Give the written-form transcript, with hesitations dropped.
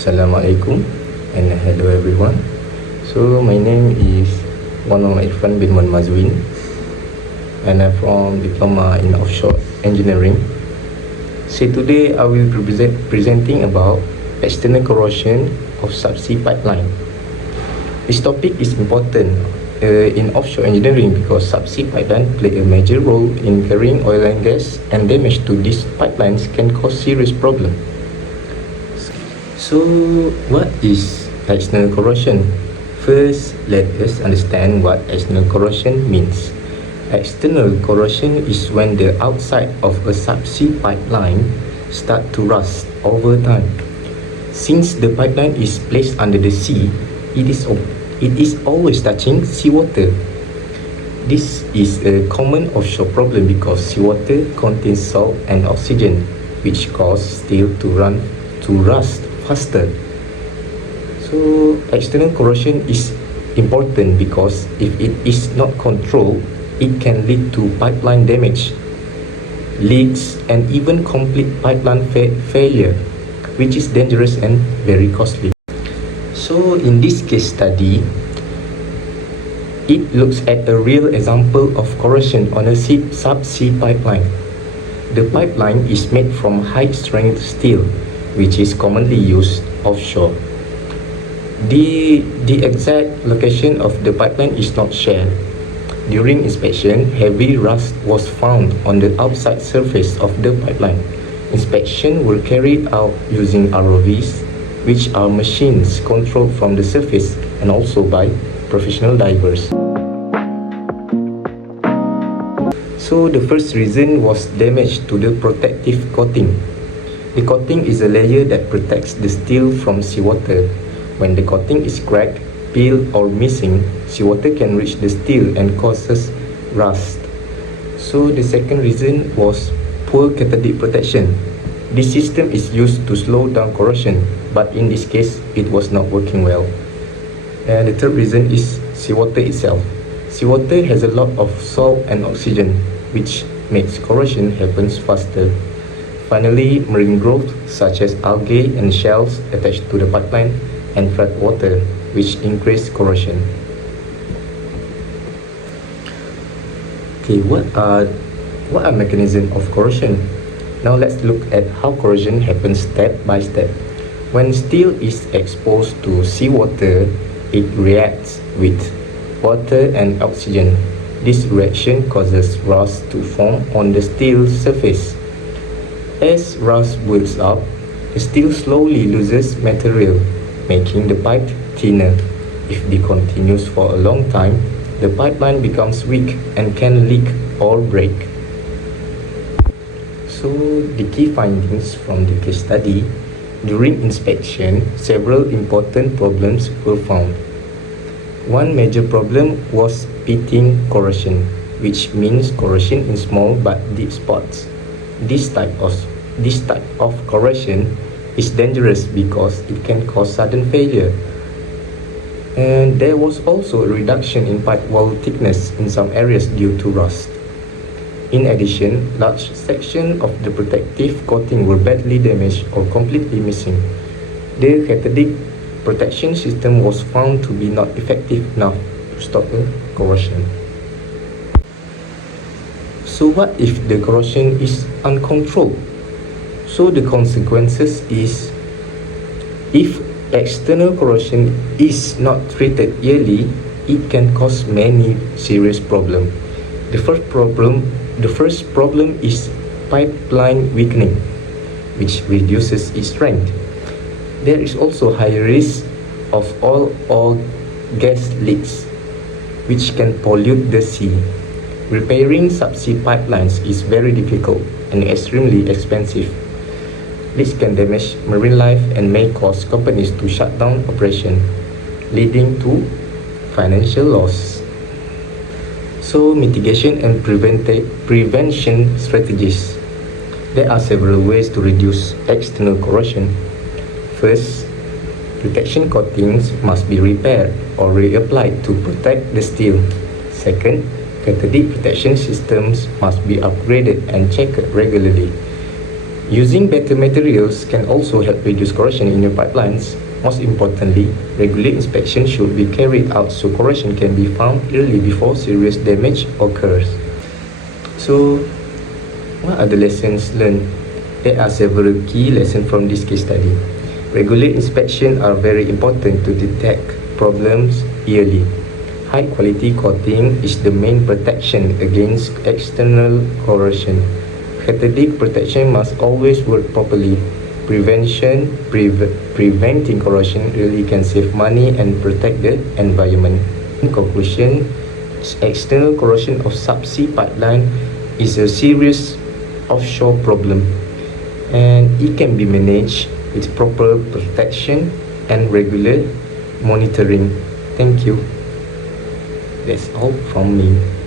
Assalamualaikum and hello everyone. So my name is Muhammad Irfan bin Mazwin and I'm from Diploma in Offshore Engineering. So today I will be presenting about external corrosion of subsea pipeline. This topic is important in offshore engineering because subsea pipeline play a major role in carrying oil and gas, and damage to these pipelines can cause serious problems. So what is external corrosion? First, let us understand what external corrosion means. External corrosion is when the outside of a subsea pipeline start to rust over time. Since the pipeline is placed under the sea, it is always touching seawater. This is a common offshore problem because seawater contains salt and oxygen, which cause steel to rust faster. So external corrosion is important because if it is not controlled, it can lead to pipeline damage, leaks, and even complete pipeline failure, which is dangerous and very costly. So in this case study, it looks at a real example of corrosion on a subsea pipeline. The pipeline is made from high-strength steel, which is commonly used offshore. The exact location of the pipeline is not shared. During inspection, heavy rust was found on the outside surface of the pipeline. Inspection were carried out using ROVs, which are machines controlled from the surface and also by professional divers. So the first reason was damage to the protective coating. The coating is a layer that protects the steel from seawater. When the coating is cracked, peeled, or missing, seawater can reach the steel and causes rust. So the second reason was poor cathodic protection. This system is used to slow down corrosion, but in this case, it was not working well. And the third reason is seawater itself. Seawater has a lot of salt and oxygen, which makes corrosion happen faster. Finally, marine growth such as algae and shells attached to the pipeline and flood water, which increase corrosion. Okay, what are mechanisms of corrosion? Now let's look at how corrosion happens step by step. When steel is exposed to seawater, it reacts with water and oxygen. This reaction causes rust to form on the steel surface. As rust builds up, the steel slowly loses material, making the pipe thinner. If it continues for a long time, the pipeline becomes weak and can leak or break. So the key findings from the case study: during inspection, several important problems were found. One major problem was pitting corrosion, which means corrosion in small but deep spots. This type of corrosion is dangerous because it can cause sudden failure. And there was also a reduction in pipe wall thickness in some areas due to rust. In addition, large sections of the protective coating were badly damaged or completely missing. The cathodic protection system was found to be not effective enough to stop the corrosion. So what if the corrosion is uncontrolled? So the consequences is, if external corrosion is not treated early, it can cause many serious problems. The first problem is pipeline weakening, which reduces its strength. There is also high risk of oil or gas leaks, which can pollute the sea. Repairing subsea pipelines is very difficult and extremely expensive. This can damage marine life and may cause companies to shut down operation, leading to financial loss. So mitigation and prevention strategies. There are several ways to reduce external corrosion. First, protection coatings must be repaired or reapplied to protect the steel. Second, cathodic protection systems must be upgraded and checked regularly. Using better materials can also help reduce corrosion in your pipelines. Most importantly, regular inspection should be carried out so corrosion can be found early before serious damage occurs. So, what are the lessons learned? There are several key lessons from this case study. Regular inspections are very important to detect problems early. High quality coating is the main protection against external corrosion. Cathodic protection must always work properly. Preventing corrosion really can save money and protect the environment. In conclusion, external corrosion of subsea pipeline is a serious offshore problem, and it can be managed with proper protection and regular monitoring. Thank you. That's all from me.